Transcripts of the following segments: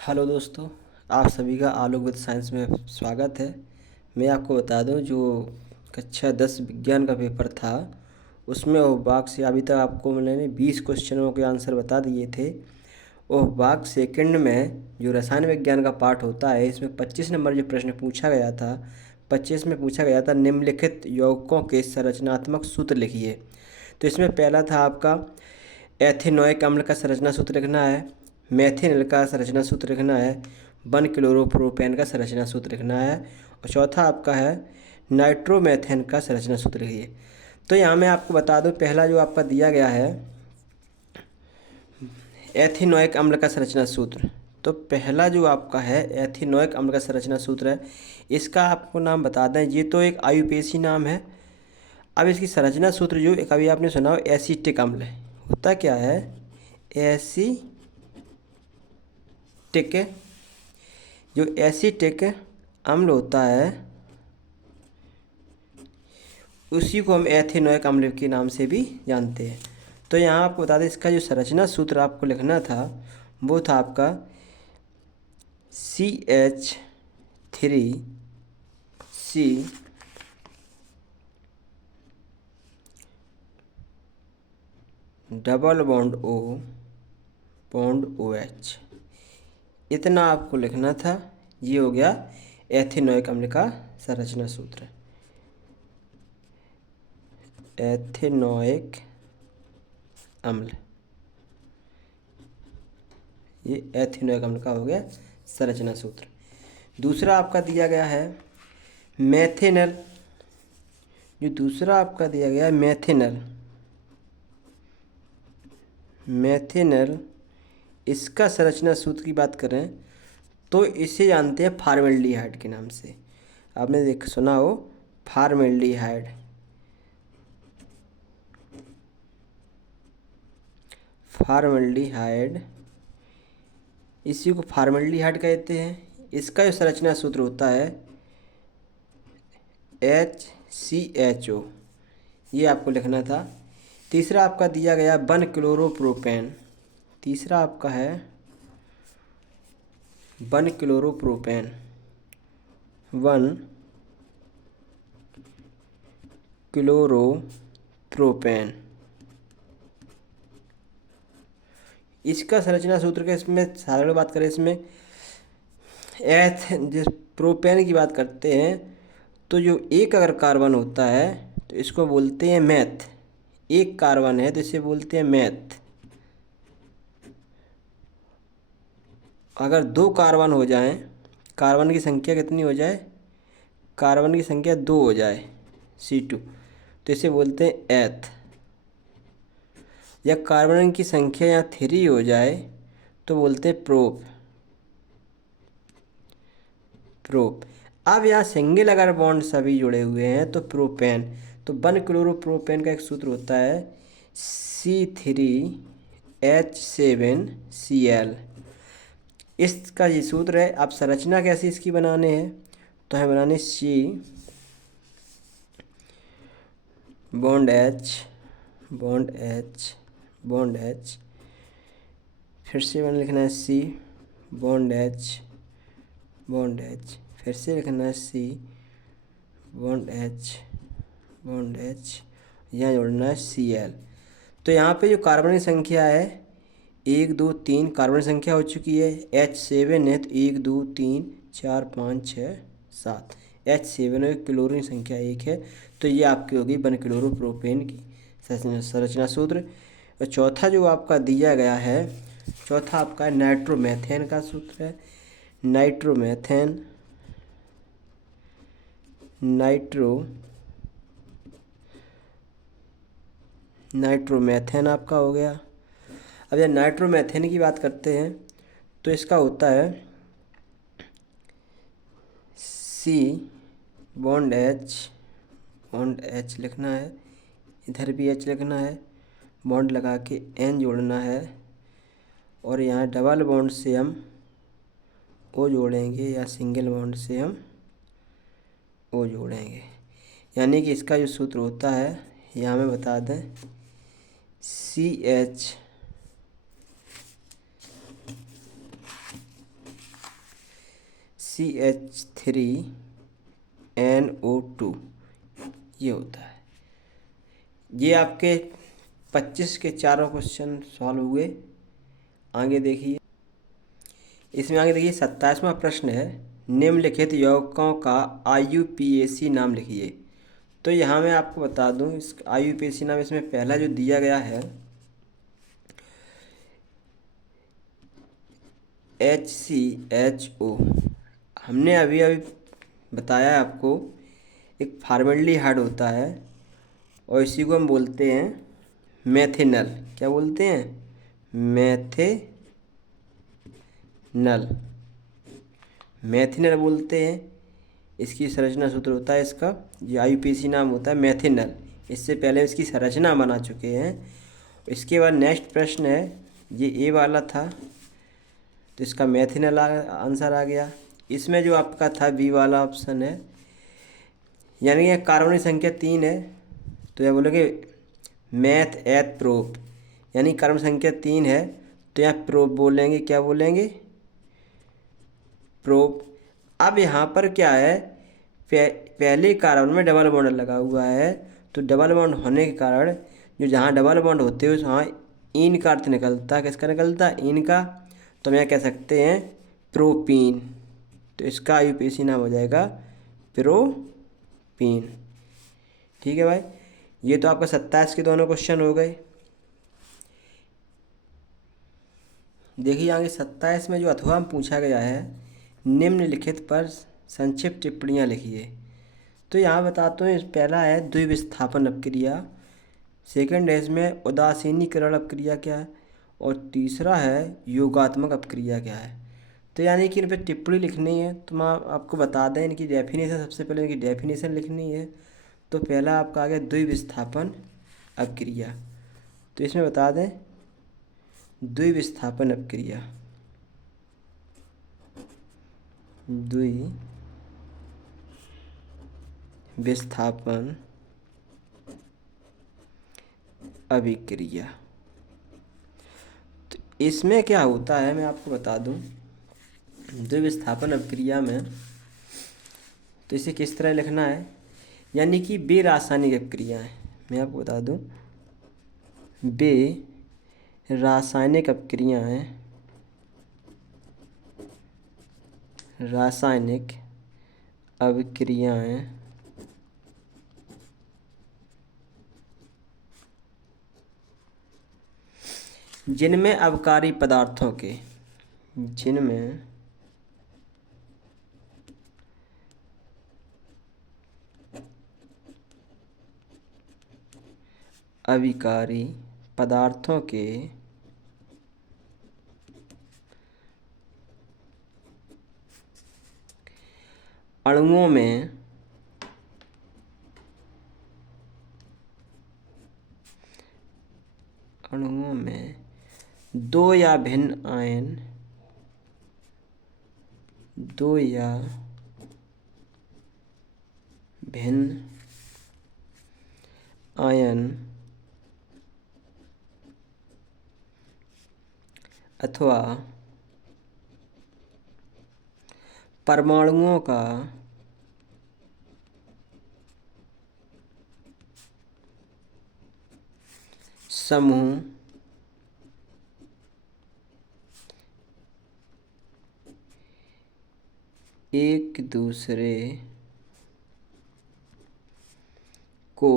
Hello दोस्तों, आप सभी का आलोक विद साइंस में स्वागत है। मैं आपको बता दूं, जो कक्षा 10 विज्ञान का पेपर था उसमें वो भाग से अभी तक आपको मैंने 20 क्वेश्चनों के आंसर बता दिए थे। वो भाग सेकंड में जो रसायन विज्ञान का पार्ट होता है, इसमें 25 नंबर जो प्रश्न पूछा गया था, 25 में पूछा गया था निम्नलिखित यौगिकों के संरचनात्मक सूत्र लिखिए। तो इसमें पहला था आपका एथेनोइक अम्ल का संरचना सूत्र लिखना है, मेथेनल का संरचना सूत्र लिखना है, 1 क्लोरोप्रोपेन का संरचना सूत्र लिखना है, और चौथा आपका है नाइट्रोमेथेन का संरचना सूत्र लिखिए। तो यहाँ मैं आपको बता दूँ, पहला जो आपका दिया गया है एथेनोइक अम्ल का संरचना सूत्र। तो पहला जो आपका है एथेनोइक अम्ल का संरचना सूत्र है, इसका आपको नाम बता दें, ये तो एक आयुपेशी नाम है। अब इसकी संरचना सूत्र जो एक अभी आपने सुना हो एसीटिक अम्ल है, होता क्या है एसीटिक, जो एसीटिक अम्ल होता है उसी को हम एथेनोइक अम्ल के नाम से भी जानते हैं। तो यहाँ आपको बता दें, इसका जो संरचना सूत्र आपको लिखना था वो था आपका CH3C डबल बॉन्ड OH, इतना आपको लिखना था। ये हो गया एथेनोइक अम्ल का संरचना सूत्र। एथेनोइक अम्ल, ये एथेनोइक अम्ल का हो गया संरचना सूत्र। दूसरा आपका दिया गया है मेथेनल, जो दूसरा आपका दिया गया है मेथेनल, इसका संरचना सूत्र की बात करें तो इसे जानते हैं फॉर्मेल्डिहाइड के नाम से। आपने देख सुना हो फॉर्मेल्डिहाइड, इसी को फॉर्मेल्डिहाइड कहते हैं। इसका जो संरचना सूत्र होता है HCHO, ये आपको लिखना था। तीसरा आपका दिया गया 1 क्लोरोप्रोपेन, तीसरा आपका है 1 क्लोरोप्रोपेन, 1 क्लोरोप्रोपेन। इसका संरचना सूत्र का इसमें साधारण बात करें, इसमें जिस प्रोपेन की बात करते हैं तो जो एक अगर कार्बन होता है तो इसको बोलते हैं मैथ, एक कार्बन है तो इसे बोलते हैं मैथ। अगर 2 कार्बन हो जाएं, कार्बन की संख्या कितनी हो जाए, कार्बन की संख्या 2 हो जाए C2, तो इसे बोलते हैं एथ। या कार्बन की संख्या यहाँ 3 हो जाए तो बोलते हैं प्रोप। अब यहाँ सिंगल अगर बॉन्ड सभी जुड़े हुए हैं तो प्रोपेन। तो 1 क्लोरोप्रोपेन का एक सूत्र होता है C3H7Cl, इसका ये सूत्र है। अब संरचना कैसे इसकी बनाने हैं, तो हमें बनाने C बॉन्ड H, फिर से मैंने लिखना है C बॉन्ड H, फिर से लिखना है C बॉन्ड H, यहाँ जोड़ना है Cl। तो यहाँ पे जो कार्बन की संख्या है 1 2 3 कार्बन संख्या हो चुकी है, H7 है तो 1 2 3 4 5 6 7, H7 है, क्लोरीन संख्या 1 है, तो ये आपकी होगी 1 क्लोरोप्रोपेन की संरचना सूत्र। और चौथा जो आपका दिया गया है, चौथा आपका नाइट्रोमेथेन का सूत्र है। नाइट्रोमेथेन आपका हो गया। अब जब नाइट्रोमेथेन की बात करते हैं तो इसका होता है C बॉन्ड H लिखना है, इधर भी H लिखना है, बॉन्ड लगा के N जोड़ना है, और यहाँ डबल बॉन्ड से हम O जोड़ेंगे या सिंगल बॉन्ड से हम O जोड़ेंगे। यानी कि इसका जो सूत्र होता है यहाँ में बता दें CH3NO2 ये होता है। ये आपके 25 के चारों क्वेश्चन सॉल्व हुए। आगे देखिए, इसमें आगे देखिए 27वां प्रश्न है, निम्नलिखित यौगिकों का IUPAC नाम लिखिए। तो यहाँ मैं आपको बता दूँ, इस IUPAC नाम इसमें पहला जो दिया गया है HCHO। हमने अभी अभी बताया आपको, एक फॉर्मेल्डिहाइड होता है और इसी को हम बोलते हैं मेथिनल। क्या बोलते हैं? मेथिनल बोलते हैं। इसकी संरचना सूत्र होता है इसका, ये IUPAC नाम होता है मेथिनल। इससे पहले इसकी संरचना बना चुके हैं। इसके बाद नेक्स्ट प्रश्न है, ये ए वाला था तो इसका मेथिनल आंसर आ गया। इसमें जो आपका था बी वाला ऑप्शन है, यानी कि कार्बनिक संख्या 3 है तो यह बोलोगे मैथ एथ प्रोप, यानी कार्बन संख्या 3 है तो यहाँ प्रोप बोलेंगे। क्या बोलेंगे? प्रोप। अब यहाँ पर क्या है, पहले कार्बन में डबल बॉन्ड लगा हुआ है, तो डबल बॉन्ड होने के कारण जो जहाँ डबल बॉन्ड होते हैं वहाँ इन का अर्थ निकलता है। किसका निकलता है? इन का। तो हम यहाँ कह सकते हैं प्रोपीन। तो इसका IUPAC नाम हो जाएगा प्रोपीन। ठीक है भाई, ये तो आपका 27 के दोनों क्वेश्चन हो गए। देखिए आगे 27 में जो अथवा में पूछा गया है, निम्नलिखित पर संक्षिप्त टिप्पणियाँ लिखिए। तो यहाँ बताते हैं, पहला है द्विविस्थापन अपक्रिया, सेकंड है इसमें उदासीनीकरण अपक्रिया क्या है, और तीसरा है योगात्मक अपक्रिया क्या है। तो यानी कि इन पर टिप्पणी लिखनी है। तो मैं आपको बता दें इनकी डेफिनेशन, सबसे पहले इनकी डेफिनेशन लिखनी है। तो पहला आपका आ गया द्विविस्थापन अपक्रिया। तो इसमें बता दें द्विविस्थापन अपक्रिया, द्विविस्थापन अभिक्रिया। तो इसमें क्या होता है मैं आपको बता दूं, द्विविस्थापन अभिक्रिया में तो इसे किस तरह लिखना है, यानी कि बे रासायनिक अभिक्रियाएं। मैं आपको बता दूं, बे रासायनिक अभिक्रियाएं, रासायनिक अभिक्रियाएं जिनमें अबकारी पदार्थों के, जिनमें अभिकारी पदार्थों के अणुओं में दो या भिन्न आयन अथवा परमाणुओं का समूह एक दूसरे को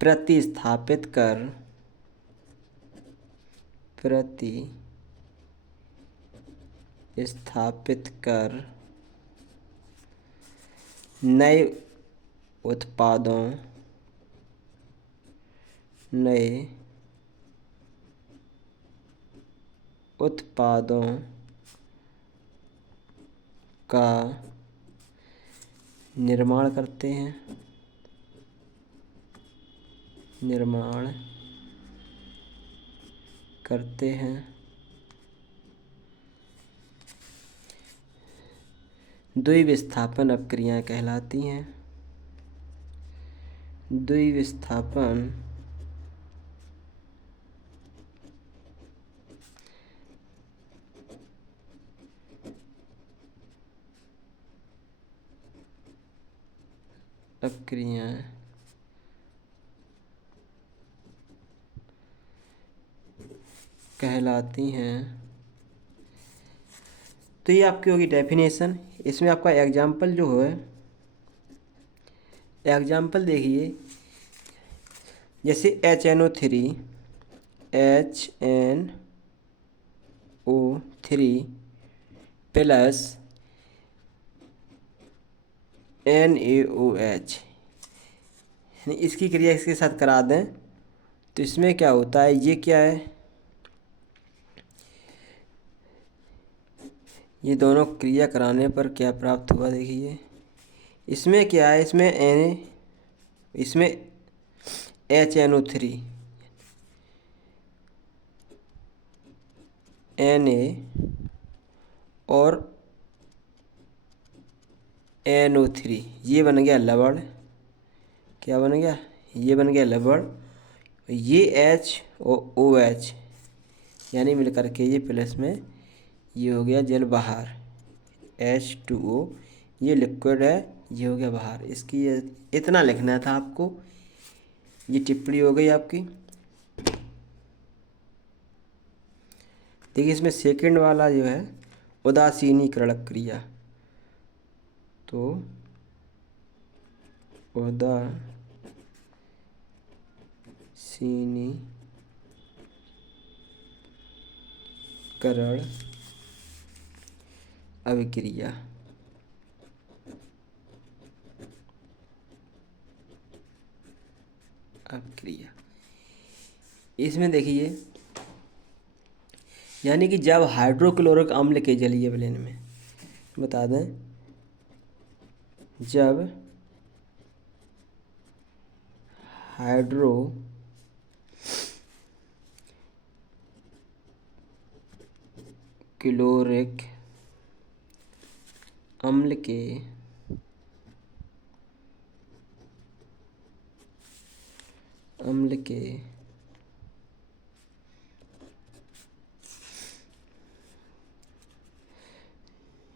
प्रतिस्थापित कर नए उत्पादों का निर्माण करते हैं। द्विविस्थापन अपक्रियाएं कहलाती हैं। द्विविस्थापन अपक्रियाएं कहलाती हैं। तो ये आपकी होगी डेफिनेशन। इसमें आपका एग्जाम्पल जो है, एग्जाम्पल देखिए, जैसे HNO3 प्लस NaOH, इसकी क्रिया इसके साथ करा दें तो इसमें क्या होता है, ये क्या है, ये दोनों क्रिया कराने पर क्या प्राप्त हुआ देखिए। इसमें क्या है, इसमें HNO3 Na और NO3 ये बन गया लवण। क्या बन गया, ये बन गया लवण। ये OH यानी मिल करके ये प्लस में ये हो गया जल बाहर, H2O, ये लिक्विड है, ये हो गया बाहर। इसकी इतना लिखना था आपको। ये टिप्पणी हो गई आपकी। देखिए इसमें सेकंड वाला जो है उदासीनीकरण क्रिया, तो उदासीनीकरण अभिक्रिया। इसमें देखिए, यानी कि जब हाइड्रोक्लोरिक अम्ल के जलीय विलयन में, बता दें, जब हाइड्रोक्लोरिक अम्ल के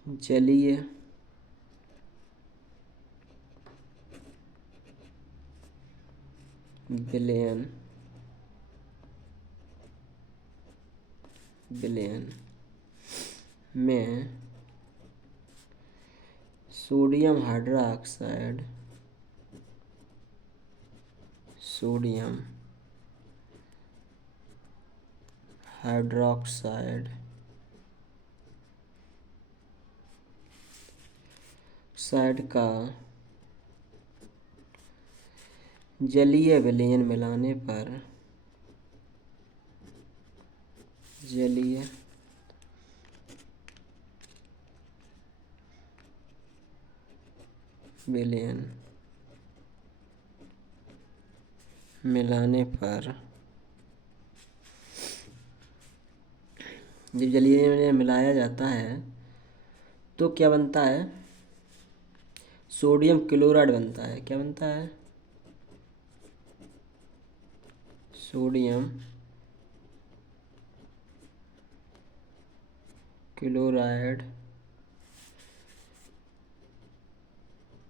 जलीय विलयन में सोडियम हाइड्रोक्साइड का जलीय विलयन मिलाने पर जब जलीय विलयन मिलाया जाता है तो क्या बनता है, सोडियम क्लोराइड बनता है। क्या बनता है, सोडियम क्लोराइड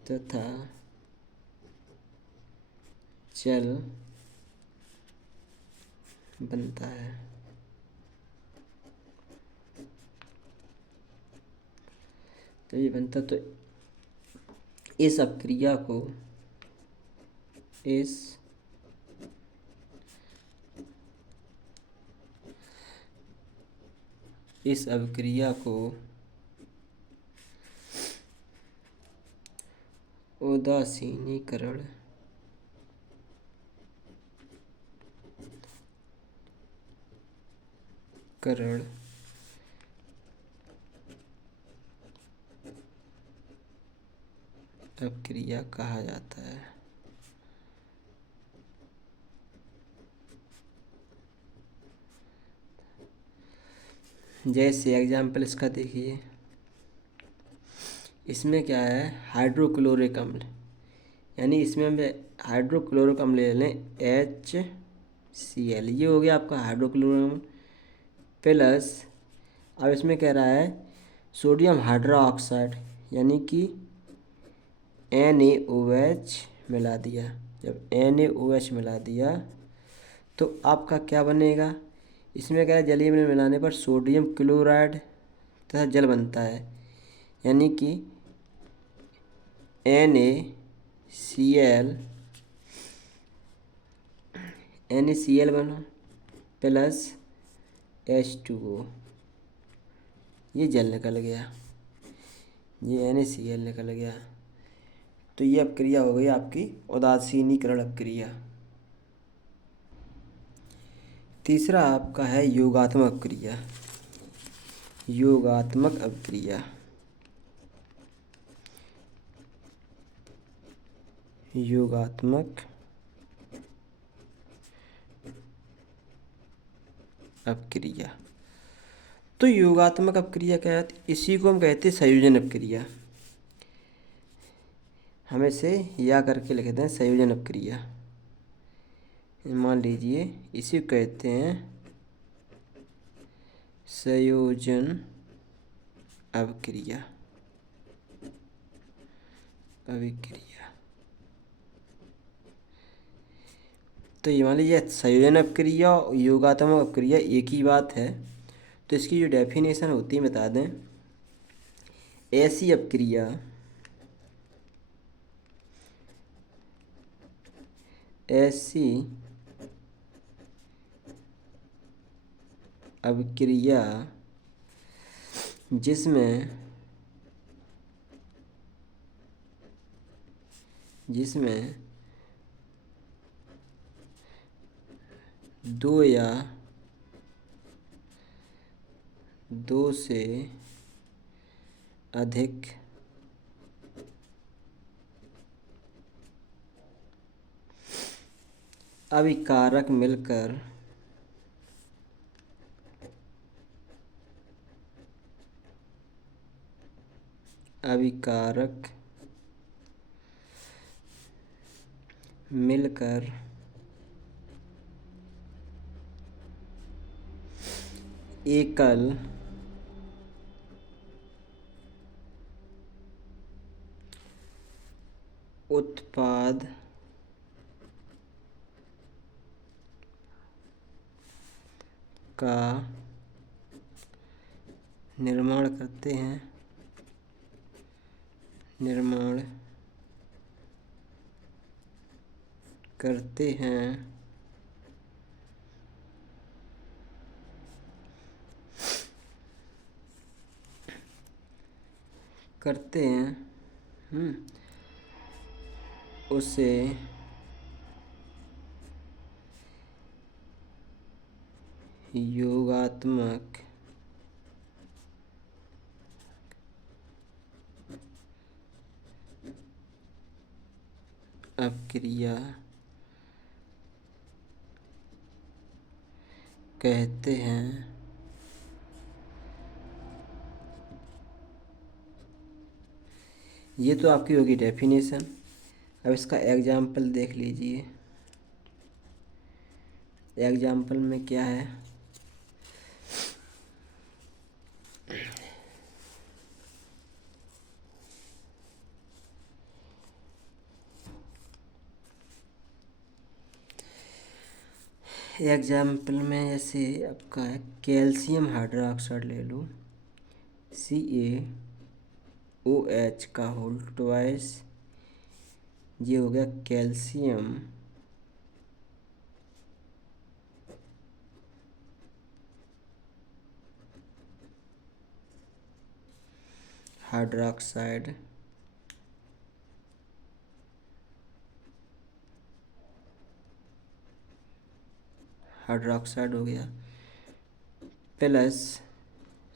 तथा जल बनता है। तो ये बनता, तो इस अभिक्रिया को इस अभिक्रिया को उदासीनीकरण अभिक्रिया कहा जाता है। जैसे एग्जाम्पल इसका देखिए, इसमें क्या है, हाइड्रोक्लोरिक अम्ल, यानी इसमें हम हाइड्रोक्लोरिक अम्ल ले लें HCl, ये हो गया आपका हाइड्रोक्लोरिक अम्ल, प्लस अब इसमें कह रहा है सोडियम हाइड्रोक्साइड, यानी कि NaOH मिला दिया। जब NaOH मिला दिया तो आपका क्या बनेगा, इसमें क्या है, जलीय अम्ल मिलाने पर सोडियम क्लोराइड तथा जल बनता है, यानी कि NaCl बना प्लस H2O, ये जल निकल गया, ये NaCl निकल गया। तो ये अपक्रिया हो गई आपकी उदासीनीकरण अपक्रिया। तीसरा आपका है योगात्मक अपक्रिया। योगात्मक अपक्रिया, योगात्मक अपक्रिया। तो योगात्मक अपक्रिया क्या है, इसी को हम कहते हैं संयोजन अपक्रिया। हम इसे या करके लिखते हैं संयोजन अपक्रिया। मान लीजिए इसी को कहते हैं संयोजन अपक्रिया, अभिक्रिया। तो ये मान लीजिए संयोजन अपक्रिया और योगात्मक अपक्रिया एक ही बात है। तो इसकी जो डेफिनेशन होती है बता दें, ऐसी अपक्रिया ऐसी अपक्रिया जिसमें दो या दो से अधिक अभिकारक मिलकर एकल उत्पाद का निर्माण करते हैं, उसे योगात्मक अपक्रिया कहते हैं। ये तो आपकी होगी डेफिनेशन। अब इसका एग्जाम्पल देख लीजिए। एग्जाम्पल में क्या है, एग्जाम्पल में जैसे आपका है कैल्शियम हाइड्रोक्साइड ले लो, CaOH का होल ट्वाइस, ये हो गया कैल्शियम हाइड्रोक्साइड, हो गया प्लस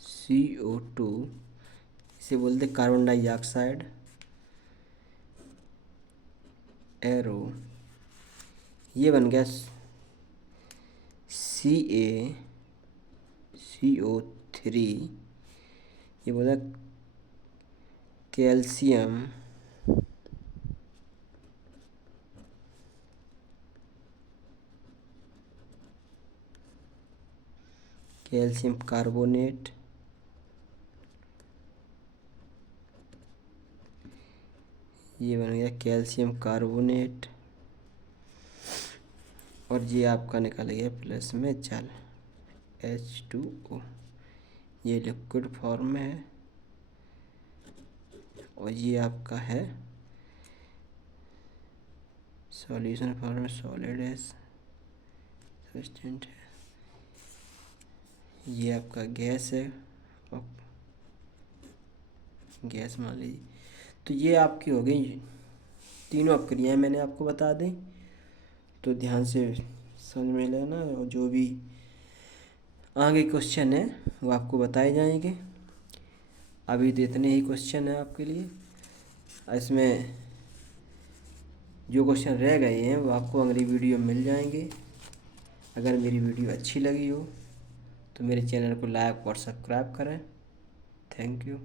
CO2, इसे बोलते कार्बन डाइऑक्साइड, एरो, ये बन गया CaCO3, ये बोला कैल्शियम कार्बोनेट, ये बन गया कैल्शियम कार्बोनेट। और ये आपका निकल गया प्लस में जल H2O। ये लिक्विड फॉर्म में है। और ये आपका है सॉल्यूशन फॉर्म में, सॉलिड है, सब्सटेंट है। ये आपका गैस है, और गैस मान लीजिए। तो ये आपकी हो गई तीनों अपक्रियाएँ, मैंने आपको बता दी। तो ध्यान से समझ में लेना, और जो भी आगे क्वेश्चन है वो आपको बताए जाएंगे। अभी तो इतने ही क्वेश्चन हैं आपके लिए। इसमें जो क्वेश्चन रह गए हैं वो आपको अगली वीडियो में मिल जाएंगे। अगर मेरी वीडियो अच्छी लगी हो तो मेरे चैनल को लाइक और सब्सक्राइब करें। Thank you.